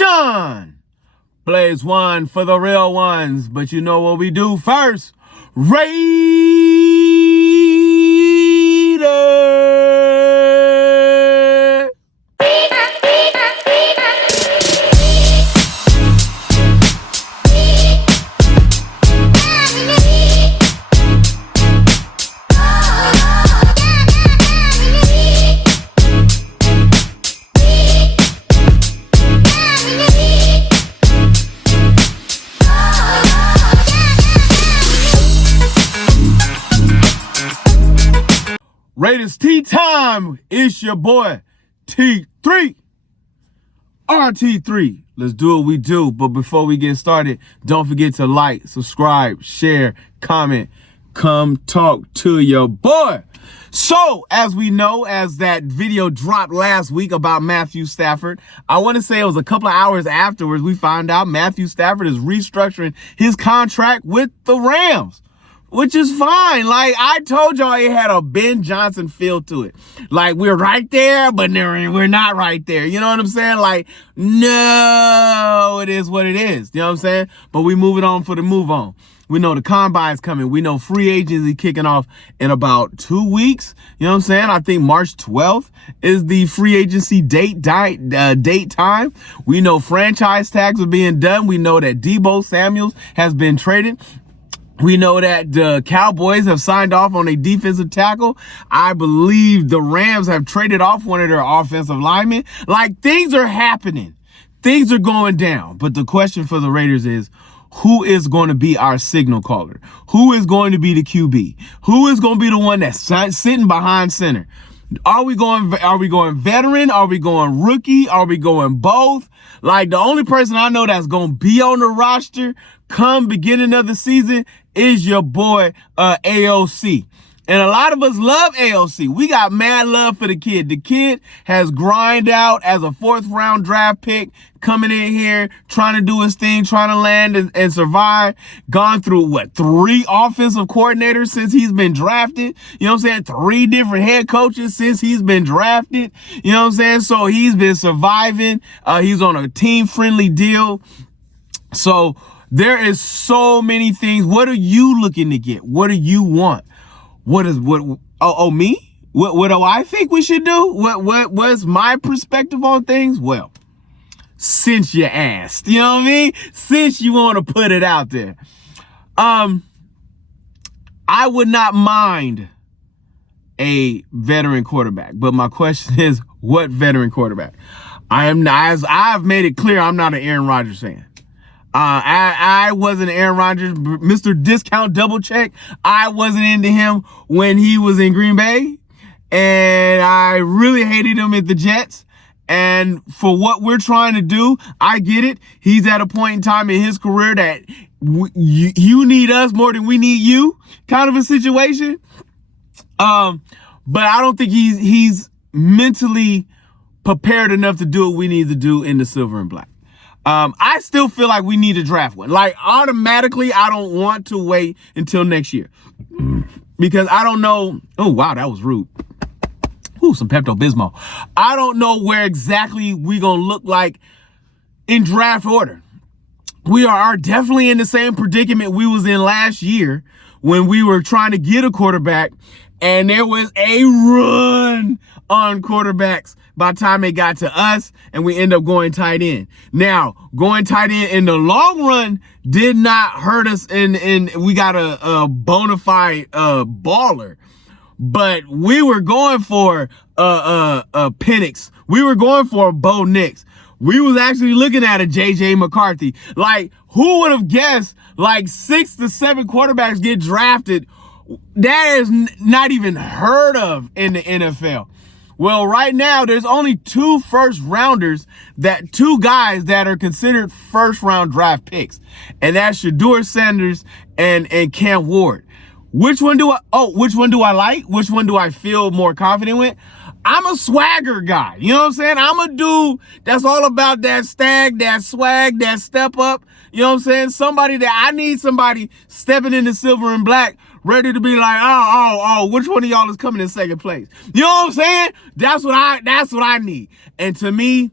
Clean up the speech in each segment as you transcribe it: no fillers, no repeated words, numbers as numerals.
Sean plays one for the real ones, but you know what we do first? Raider! Raiders tea time. It's your boy T3 RT3. Let's do what we do. But before we get started, don't forget to like, subscribe, share, comment. Come talk to your boy. So, as we know, as that video dropped last week about Matthew Stafford, I want to say it was a couple of hours afterwards, we found out Matthew Stafford is restructuring his contract with the Rams. Which is fine. Like, I told y'all it had a Ben Johnson feel to it. Like, we're right there, but we're not right there. You know what I'm saying? Like, no, it is what it is. You know what I'm saying? But we moving on for the move on. We know the combine's coming. We know free agency kicking off in about 2 weeks. You know what I'm saying? I think March 12th is the free agency date time. We know franchise tags are being done. We know that Deebo Samuels has been traded. We know that the Cowboys have signed off on a defensive tackle. I believe the Rams have traded off one of their offensive linemen. Like, things are happening. Things are going down. But the question for the Raiders is, who is going to be our signal caller? Who is going to be the QB? Who is going to be the one that's sitting behind center? Are we going veteran? Are we going rookie? Are we going both? Like, the only person I know that's going to be on the roster come beginning of the season is your boy AOC. And a lot of us love AOC. We got mad love for the kid. The kid has grinded out as a 4th round draft pick, coming in here, trying to do his thing, trying to land and survive. Gone through, 3 offensive coordinators since he's been drafted. You know what I'm saying? 3 different head coaches since he's been drafted. You know what I'm saying? So he's been surviving. He's on a team-friendly deal. So there is so many things. What are you looking to get? What do you want? Me? What do I think we should do? What's my perspective on things? Well, since you asked, you know what I mean? Since you want to put it out there. I would not mind a veteran quarterback, but my question is, what veteran quarterback? As I've made it clear, I'm not an Aaron Rodgers fan. I wasn't Aaron Rodgers, Mr. Discount Double Check. I wasn't into him when he was in Green Bay, and I really hated him at the Jets. And for what we're trying to do, I get it. He's at a point in time in his career that you need us more than we need you, kind of a situation. But I don't think he's mentally prepared enough to do what we need to do in the silver and black. I still feel like we need to draft one. Like, automatically, I don't want to wait until next year. Because I don't know. Oh, wow, that was rude. Ooh, some Pepto-Bismol. I don't know where exactly we going to look like in draft order. We are definitely in the same predicament we was in last year when we were trying to get a quarterback, and there was a run on quarterbacks by the time it got to us, and we end up going tight end. Now, going tight end in the long run did not hurt us, and we got a bona fide baller. But we were going for Penix. We were going for Bo Nix. We was actually looking at a J.J. McCarthy. Like, who would have guessed, like, 6 to 7 quarterbacks get drafted? That is not even heard of in the NFL. Well, right now, there's only 2 first-rounders, two guys that are considered first-round draft picks. And that's Shedeur Sanders and Cam Ward. Which one do I like? Which one do I feel more confident with? I'm a swagger guy. You know what I'm saying? I'm a dude that's all about that stag, that swag, that step up. You know what I'm saying? I need somebody stepping into silver and black, ready to be like, which one of y'all is coming in second place? You know what I'm saying? That's what I need. And to me,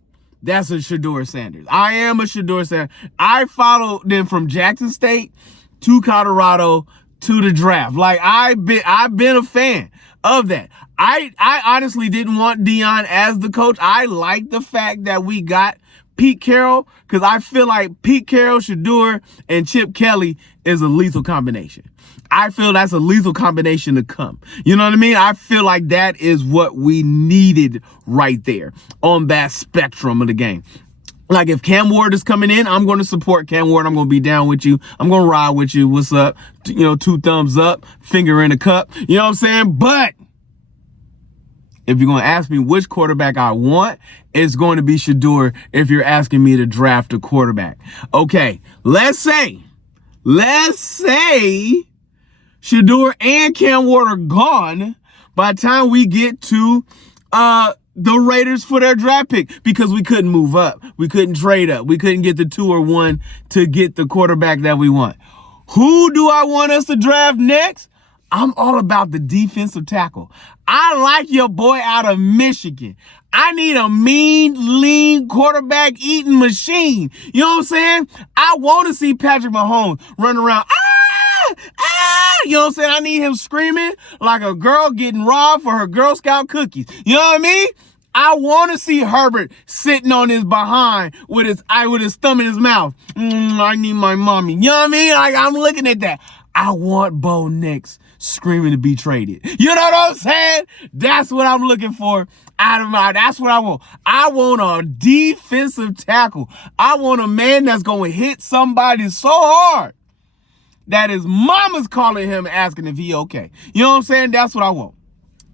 that's a Shedeur Sanders. I am a Shedeur Sanders. I followed them from Jackson State to Colorado to the draft. Like I've been a fan of that. I honestly didn't want Deion as the coach. I like the fact that we got Pete Carroll, because I feel like Pete Carroll, Shedeur, and Chip Kelly is a lethal combination. I feel that's a lethal combination to come. You know what I mean? I feel like that is what we needed right there on that spectrum of the game. Like if Cam Ward is coming in, I'm going to support Cam Ward. I'm going to be down with you. I'm going to ride with you. What's up? 2 thumbs up, finger in the cup. You know what I'm saying? But if you're going to ask me which quarterback I want, it's going to be Shedeur if you're asking me to draft a quarterback. Okay, let's say Shedeur and Cam Ward are gone by the time we get to the Raiders for their draft pick, because we couldn't move up. We couldn't trade up. We couldn't get the 2 or 1 to get the quarterback that we want. Who do I want us to draft next? I'm all about the defensive tackle. I like your boy out of Michigan. I need a mean, lean quarterback eating machine. You know what I'm saying? I want to see Patrick Mahomes running around. You know what I'm saying? I need him screaming like a girl getting robbed for her Girl Scout cookies. You know what I mean? I want to see Herbert sitting on his behind with his thumb in his mouth. I need my mommy. You know what I mean? Like, I'm looking at that. I want Bo Nix screaming to be traded. You know what I'm saying? That's what I'm looking for that's what I want. I want a defensive tackle. I want a man that's going to hit somebody so hard that his mama's calling him asking if he okay. You know what I'm saying? That's what I want.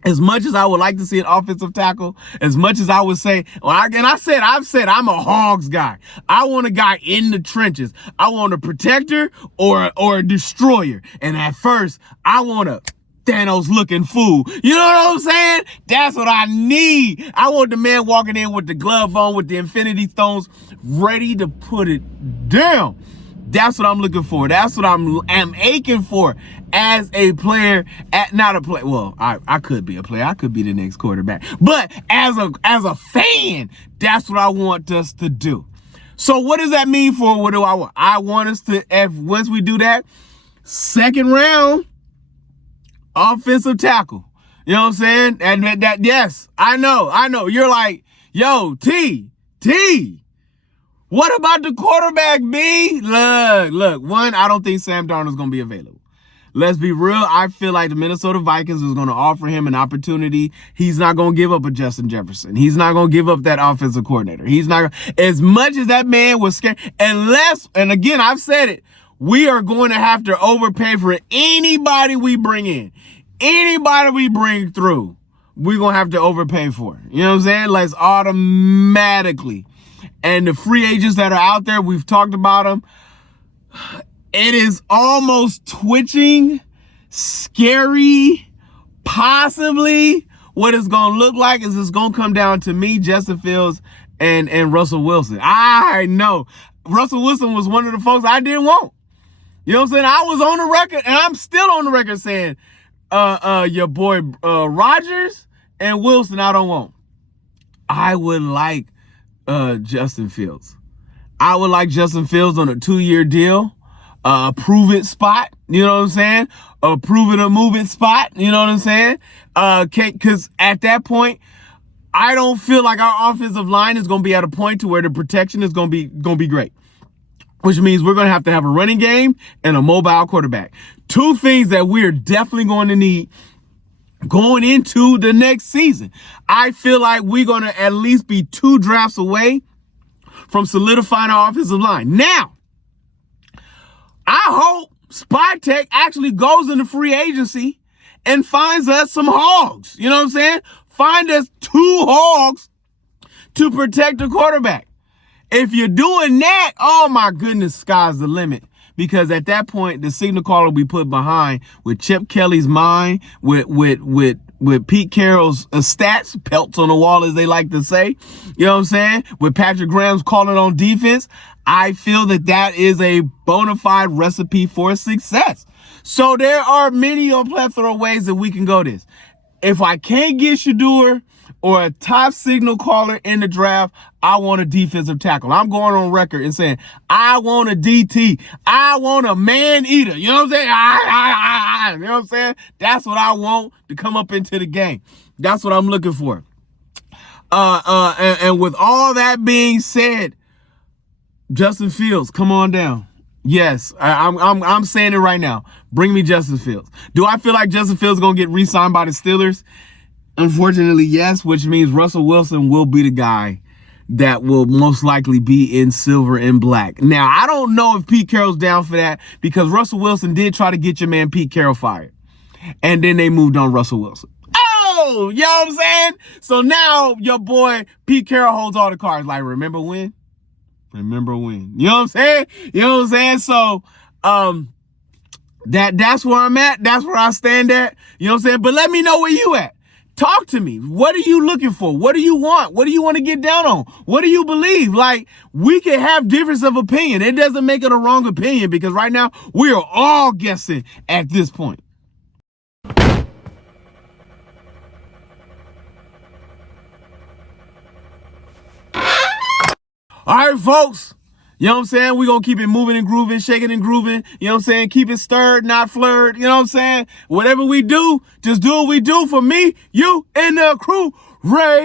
As much as I would like to see an offensive tackle, as much as I would say, I've said I'm a Hogs guy. I want a guy in the trenches. I want a protector or a destroyer. And at first, I want a Thanos looking fool. You know what I'm saying? That's what I need. I want the man walking in with the glove on, with the Infinity Stones, ready to put it down. That's what I'm looking for. That's what I'm aching for as a player. Not a player. Well, I could be a player. I could be the next quarterback. But as a fan, that's what I want us to do. So what does that mean for what do I want? I want us to, once we do that, 2nd round, offensive tackle. You know what I'm saying? And that yes, I know. You're like, yo, T. What about the quarterback, B? Look. One, I don't think Sam Darnold's going to be available. Let's be real. I feel like the Minnesota Vikings is going to offer him an opportunity. He's not going to give up a Justin Jefferson. He's not going to give up that offensive coordinator. He's not, as much as that man was scared, unless, and again, I've said it, we are going to have to overpay for anybody we bring in. Anybody we bring through, we're going to have to overpay for. You know what I'm saying? Like, automatically. And the free agents that are out there, we've talked about them. It is almost twitching, scary, possibly. What it's going to look like is it's going to come down to me, Justin Fields, and Russell Wilson. I know. Russell Wilson was one of the folks I didn't want. You know what I'm saying? I was on the record, and I'm still on the record saying, your boy Rodgers and Wilson I don't want. I would like Justin Fields. I would like Justin Fields on a 2-year deal. Prove it spot. You know what I'm saying? Prove it or move it spot. You know what I'm saying? Because at that point, I don't feel like our offensive line is going to be at a point to where the protection is going to be great. Which means we're going to have a running game and a mobile quarterback. 2 things that we're definitely going to need going into the next season. I feel like we're going to at least be 2 drafts away from solidifying our offensive line. Now, I hope Spytech actually goes into free agency and finds us some hogs. You know what I'm saying? Find us 2 hogs to protect the quarterback. If you're doing that, oh my goodness, sky's the limit. Because at that point, the signal caller we put behind with Chip Kelly's mind, with Pete Carroll's stats, pelts on the wall, as they like to say, you know what I'm saying? With Patrick Graham's calling on defense, I feel that is a bona fide recipe for success. So there are many a plethora of ways that we can go this. If I can't get Shedeur or a top signal caller in the draft, I want a defensive tackle. I'm going on record and saying, I want a DT. I want a man eater. You know what I'm saying? You know what I'm saying? That's what I want to come up into the game. That's what I'm looking for. And with all that being said, Justin Fields, come on down. Yes, I'm saying it right now. Bring me Justin Fields. Do I feel like Justin Fields is going to get re-signed by the Steelers? Unfortunately, yes, which means Russell Wilson will be the guy that will most likely be in silver and black. Now, I don't know if Pete Carroll's down for that because Russell Wilson did try to get your man Pete Carroll fired. And then they moved on Russell Wilson. Oh, you know what I'm saying? So now your boy Pete Carroll holds all the cards. Like, remember when? Remember when? You know what I'm saying? You know what I'm saying? So, that's where I'm at. That's where I stand at. You know what I'm saying? But let me know where you at. Talk to me. What are you looking for? What do you want? What do you want to get down on? What do you believe? Like, we can have difference of opinion. It doesn't make it a wrong opinion because right now we are all guessing at this point. All right, folks. You know what I'm saying? We're going to keep it moving and grooving, shaking and grooving. You know what I'm saying? Keep it stirred, not flirted. You know what I'm saying? Whatever we do, just do what we do for me, you, and the crew. Ray.